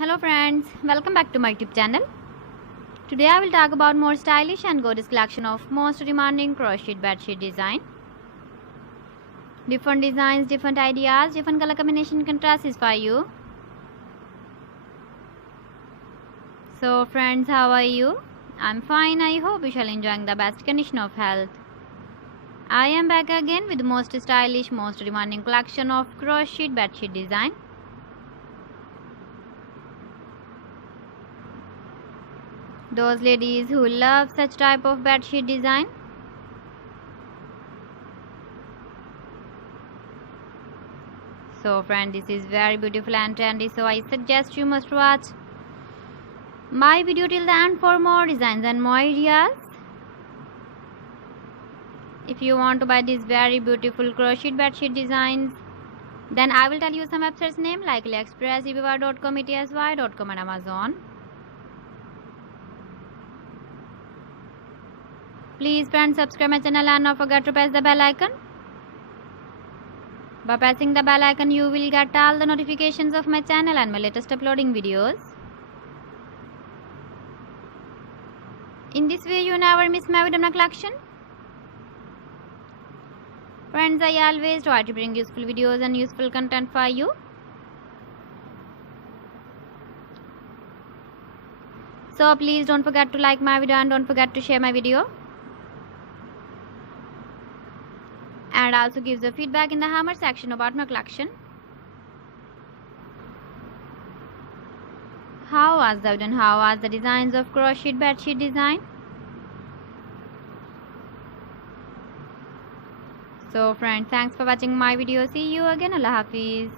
Hello friends, welcome back to my YouTube channel. Today I will talk about more stylish and gorgeous collection of most demanding crocheted bedsheet design. Different designs, different ideas, different color combination contrasts for you. So friends, how are you? I'm fine. I hope you shall enjoying the best condition of health. I am back again with the most stylish, most demanding collection of crocheted bedsheet design. Those ladies who love such type of bedsheet design. So friend, this is very beautiful and trendy, so I suggest you must watch my video till the end for more designs and more ideas. If you want to buy these very beautiful crochet bedsheet designs, then I will tell you some websites name like AliExpress, eBay.com, ETSY.com and Amazon. Please friends, subscribe my channel and don't forget to press the bell icon. By pressing the bell icon, you will get all the notifications of my channel and my latest uploading videos. In this way, you never miss my video collection. Friends, I always try to bring useful videos and useful content for you. So please don't forget to like my video and don't forget to share my video. And also give the feedback in the hammer section about my collection. How was the video and how was the designs of crocheted bedsheet design? So friends, thanks for watching my video. See you again. Allah Hafiz.